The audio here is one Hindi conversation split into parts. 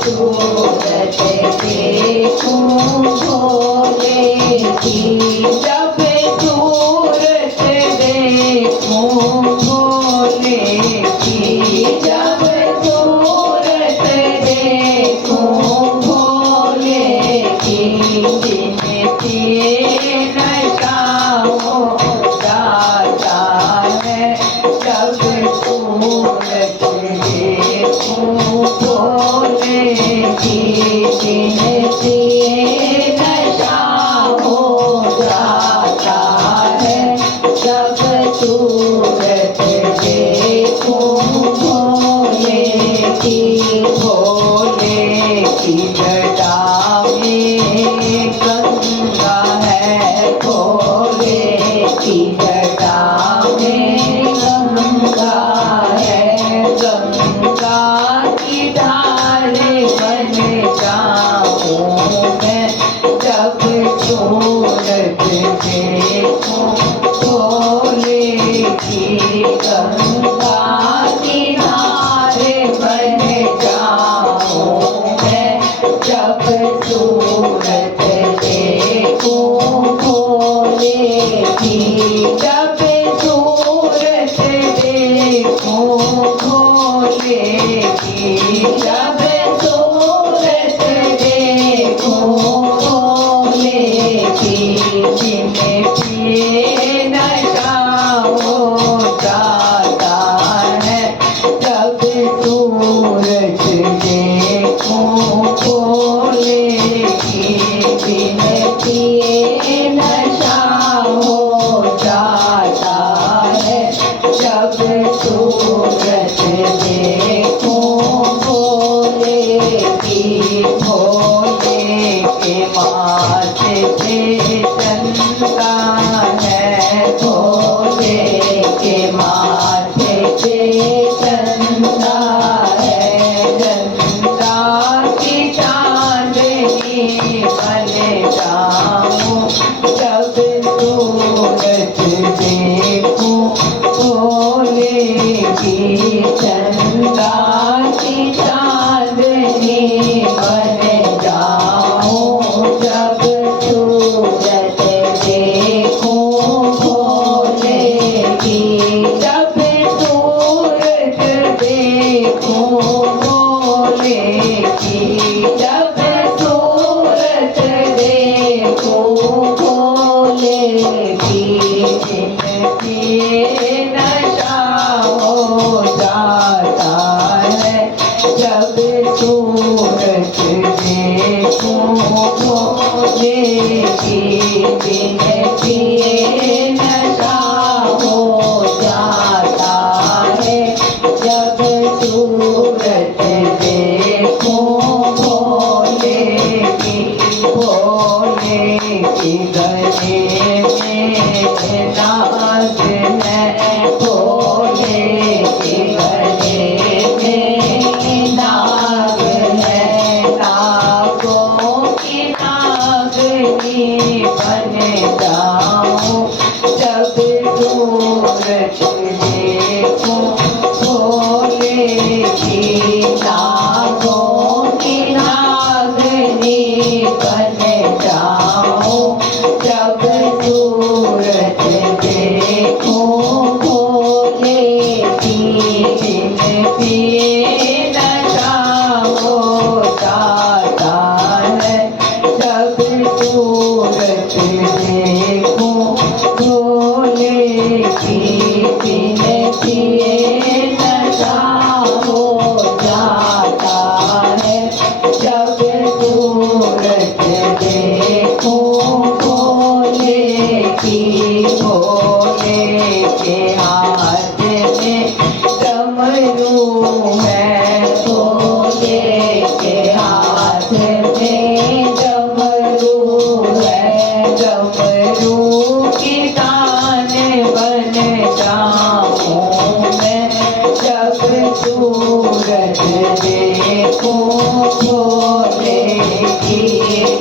सूरत देखूं भोले की, जब सूरत देखूं भोले की, जब सूरत देखूं भोले की, जिनकी नशा हो जाता है, जब सूरत देखूं भोले की, जिनकी नशा हो जाता है, जब सूरत देखूं भोले की। भोले की जटा में गंगा है, भोले की जटा में गंगा है, गंगा की धार बन जाऊं मैं, जब सूरत देखूं भोले की, गंगा की धार बन जाऊं मैं, जब सूरत देखूं भोले की, जब सूरत देखूं भोले की, जब सूरत देखूं भोले की, जिनकी नशा हो जाता है, जब सूरत देखूं भोले की, जिनकी नशा हो जाता है, जब सूरत देखूं भोले की। भोले के माथे पे चंदा है, भोले के माथे पे चंदा है, चंदा की चांदनी बन जाऊं, जब सूरत देखूं भोले की, चंदा की चांदनी बन जाऊं, जब सूरत देखूं भोले की, जब सूरत देखूं भोले की, जब सूरत देखूं भोले की, जिनकी नशा हो जाता है, जब सूरत देखूं भोले की, जिनकी नशा हो जाता है, जब सूरत देखूं भोले की। भोले की गले में नाग है, भोले की गले में नाग है, नागों की नागनी बन जाऊं, जब सूरत देखूं भोले की, नागों की नागनी बन जाऊं, जब सूरत देखूं भोले की, जिनकी नशा हो जाता है, जब सूरत देखूं भोले की, जिनकी नशा हो जाता है, जब सूरत देखूं भोले की। भोले के हाथ में डमरू है, भोले के हाथ में डमरू है, डमरू की तान बन जाऊं मैं, जब सूरत देखूं भोले की,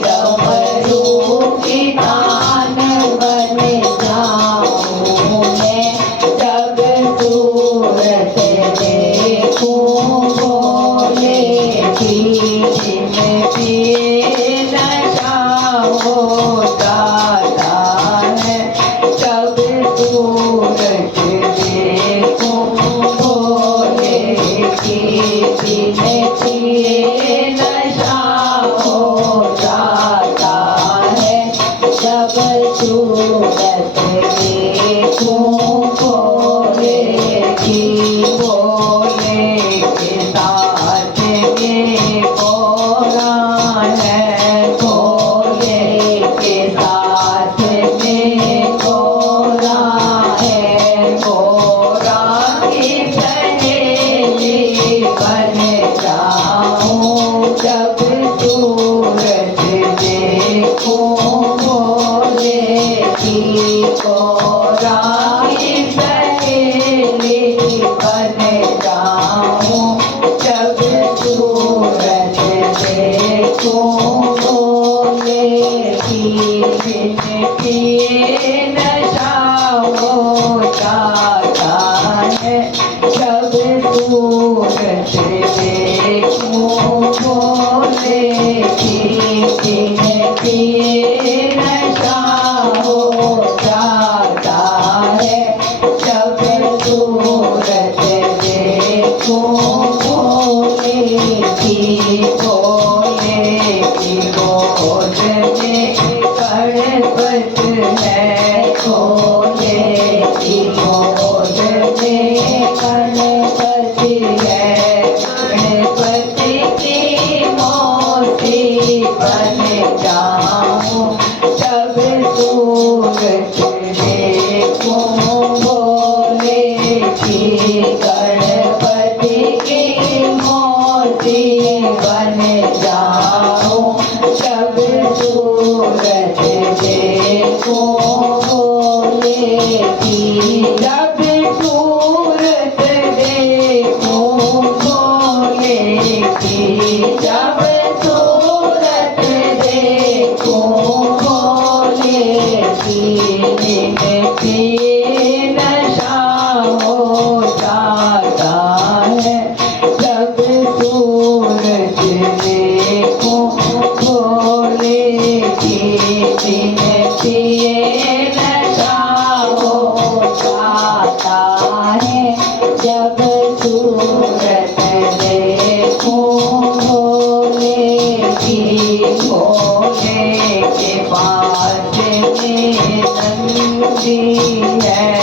डमरू की तान बन जाऊं मैं, जब सूरत देखूं भोले की। बिन पिए नशा हो जाता है। जब सूरज देखूं भोले की बिन पिए नशा हो जाता है। जब सूरज देखूं भोले की भोले के साथ में कोरा है। भोले के साथ में कोरा है। कोरा की सहेली बन जाऊं। जब सूरज देखूं भोले की कोरा की सहेली बन जाऊं। जब सूरज देखूं भोले की बिन पिए नशा हो जाता है। जब सूरज देखूं भोले की बिन पिए नशा हो जाता है। जब सूरज देखूं भोले की भोले की गोद में गणपत है। भोले की गोद में गणपति है। गणपति की मूर्ति बन जाऊं। जब सूरज देखूं भोले की गणपति की मूर्ति बन जाऊं। जब सूरज देखूं भोले की जब सूरज देखूं भोले की जब सूरज देखूं भोले की बिन पिए नशा हो जाता है। जब सूरज देखूं भोले की बिन पिए नशा हो जाता है। जब सूरज देखूं भोले की भोले के पास में नंदी है।